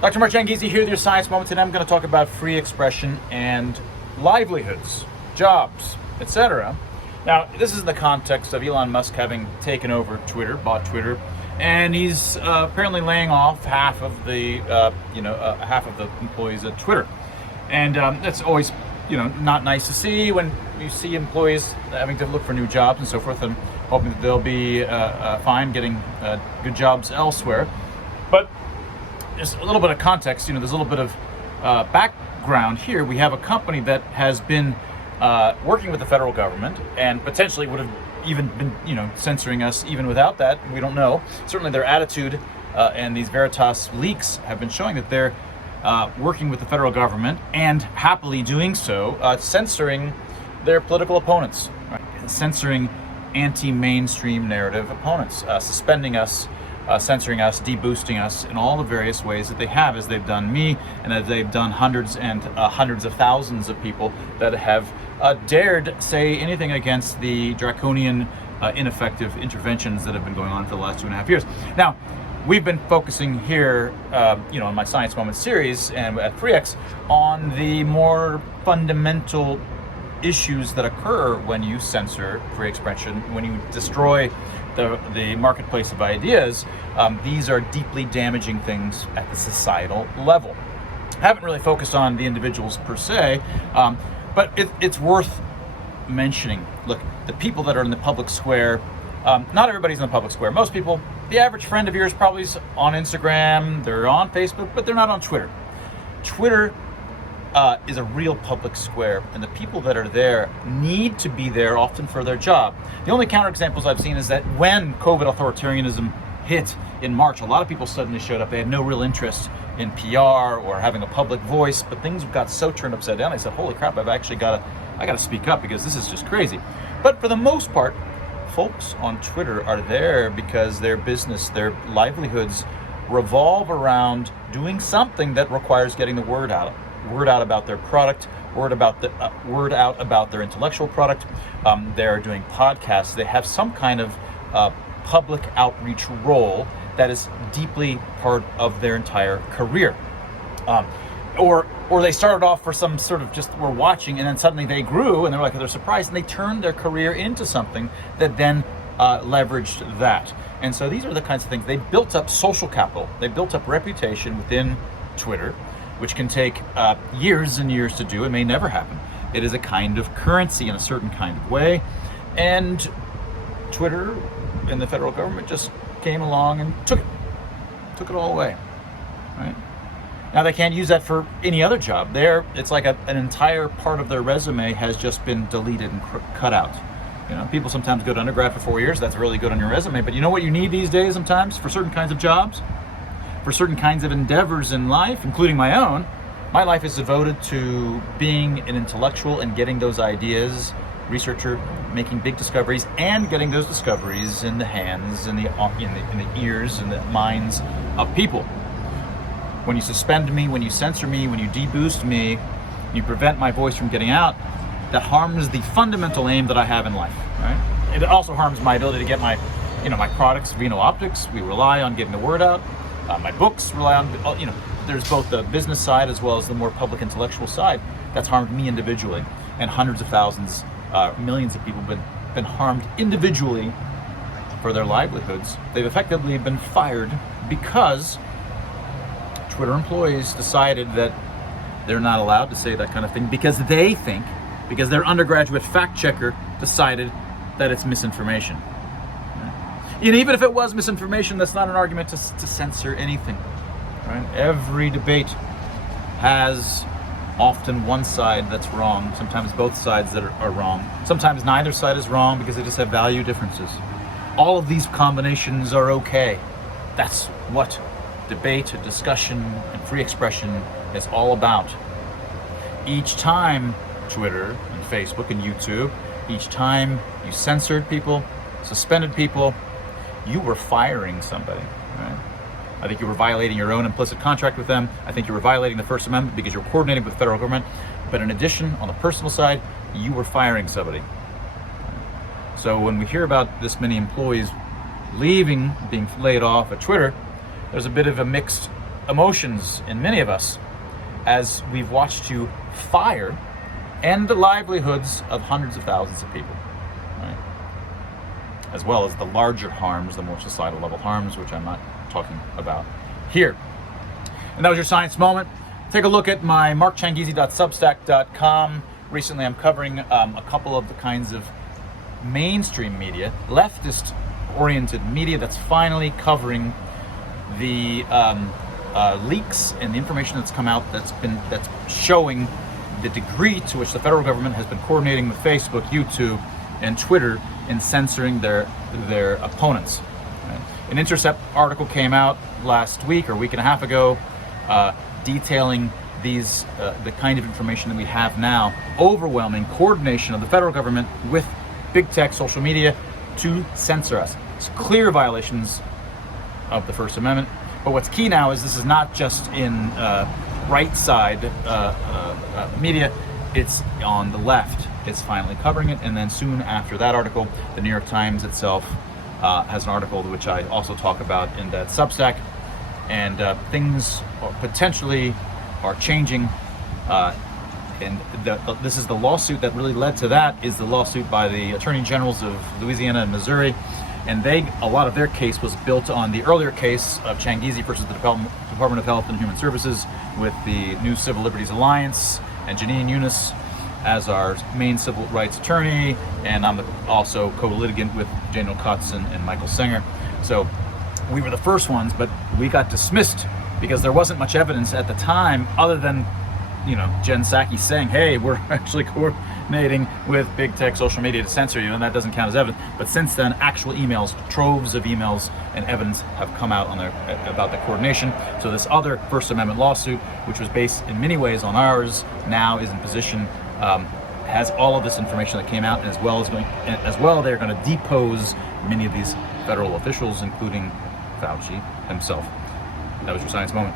Dr. Mark Jangizi here with your Science Moment. Today I'm going to talk about free expression and livelihoods, jobs, etc. Now, this is in the context of Elon Musk having taken over Twitter, bought Twitter, and he's apparently laying off half of the employees at Twitter. And that's always, not nice to see when you see employees having to look for new jobs and so forth, and hoping that they'll be fine getting good jobs elsewhere. But just a little bit of context, there's a little bit of background here. We have a company that has been working with the federal government and potentially would have even been, censoring us even without that. We don't know. Certainly their attitude and these Veritas leaks have been showing that they're working with the federal government and happily doing so, censoring their political opponents, right? Censoring anti-mainstream narrative opponents, suspending us, censoring us, deboosting us in all the various ways that they have, as they've done me, and as they've done hundreds and hundreds of thousands of people that have dared say anything against the draconian, ineffective interventions that have been going on for the last 2.5 years. Now, we've been focusing here, in my Science Moment series and at FreeX on the more fundamental issues that occur when you censor free expression, when you destroy the marketplace of ideas. These are deeply damaging things at the societal level. Haven't really focused on the individuals per se, but it's worth mentioning. Look, the people that are in the public square, not everybody's in the public square. Most people, the average friend of yours probably is on Instagram, they're on Facebook, but they're not on Twitter. Twitter is a real public square, and the people that are there need to be there often for their job. The only counterexamples I've seen is that when COVID authoritarianism hit in March, a lot of people suddenly showed up. They had no real interest in PR or having a public voice, but things got so turned upside down. They said, holy crap, I gotta speak up because this is just crazy. But for the most part, folks on Twitter are there because their business, their livelihoods revolve around doing something that requires getting the word out about their product, word out about their intellectual product. They're doing podcasts. They have some kind of public outreach role that is deeply part of their entire career. Or they started off for some sort of just we're watching, and then suddenly they grew and they're surprised, and they turned their career into something that then leveraged that. And so these are the kinds of things. They built up social capital. They built up reputation within Twitter, which can take years and years to do. It may never happen. It is a kind of currency in a certain kind of way. And Twitter and the federal government just came along and took it all away, right? Now they can't use that for any other job. It's like an entire part of their resume has just been deleted and cut out. People sometimes go to undergrad for 4 years. That's really good on your resume. But you know what you need these days sometimes for certain kinds of jobs? For certain kinds of endeavors in life, including my own. My life is devoted to being an intellectual and getting those ideas, researcher, making big discoveries, and getting those discoveries in the hands, in the ears, and the minds of people. When you suspend me, when you censor me, when you deboost me, you prevent my voice from getting out, that harms the fundamental aim that I have in life, right? It also harms my ability to get my products, Vino Optics. We rely on getting the word out. My books rely on, there's both the business side as well as the more public intellectual side. That's harmed me individually, and hundreds of thousands, millions of people have been harmed individually for their livelihoods. They've effectively been fired because Twitter employees decided that they're not allowed to say that kind of thing because their undergraduate fact checker decided that it's misinformation. And even if it was misinformation, that's not an argument to censor anything, right? Every debate has often one side that's wrong, sometimes both sides that are wrong. Sometimes neither side is wrong because they just have value differences. All of these combinations are okay. That's what debate, discussion, and free expression is all about. Each time Twitter and Facebook and YouTube, each time you censored people, suspended people, you were firing somebody, right? I think you were violating your own implicit contract with them. I think you were violating the First Amendment because you're coordinating with the federal government. But in addition, on the personal side, you were firing somebody. So when we hear about this many employees leaving, being laid off at Twitter, there's a bit of a mixed emotions in many of us as we've watched you fire end the livelihoods of hundreds of thousands of people, right? As well as the larger harms, the more societal level harms, which I'm not talking about here. And that was your science moment. Take a look at my markchangizi.substack.com. Recently, I'm covering a couple of the kinds of mainstream media, leftist-oriented media that's finally covering the leaks and the information that's come out that's showing the degree to which the federal government has been coordinating with Facebook, YouTube, and Twitter in censoring their opponents. Right? An Intercept article came out last week or a week and a half ago, detailing these the kind of information that we have now, overwhelming coordination of the federal government with big tech, social media, to censor us. It's clear violations of the First Amendment. But what's key now is this is not just in right side media, it's on the left. It's finally covering it. And then soon after that article, the New York Times itself has an article which I also talk about in that Substack. And things potentially are changing. And this is the lawsuit that really led to that, is the lawsuit by the attorney generals of Louisiana and Missouri. And a lot of their case was built on the earlier case of Changizi versus the Department of Health and Human Services, with the New Civil Liberties Alliance and Janine Eunice as our main civil rights attorney. And I'm also co-litigant with Daniel Kutz and Michael Singer. So we were the first ones, but we got dismissed because there wasn't much evidence at the time other than, Jen Psaki saying, hey, we're actually coordinating with big tech social media to censor you, and that doesn't count as evidence. But since then, actual emails, troves of emails and evidence have come out about the coordination. So this other First Amendment lawsuit, which was based in many ways on ours, now is in position, has all of this information that came out, and as well they're going to depose many of these federal officials, including Fauci himself. That was your science moment.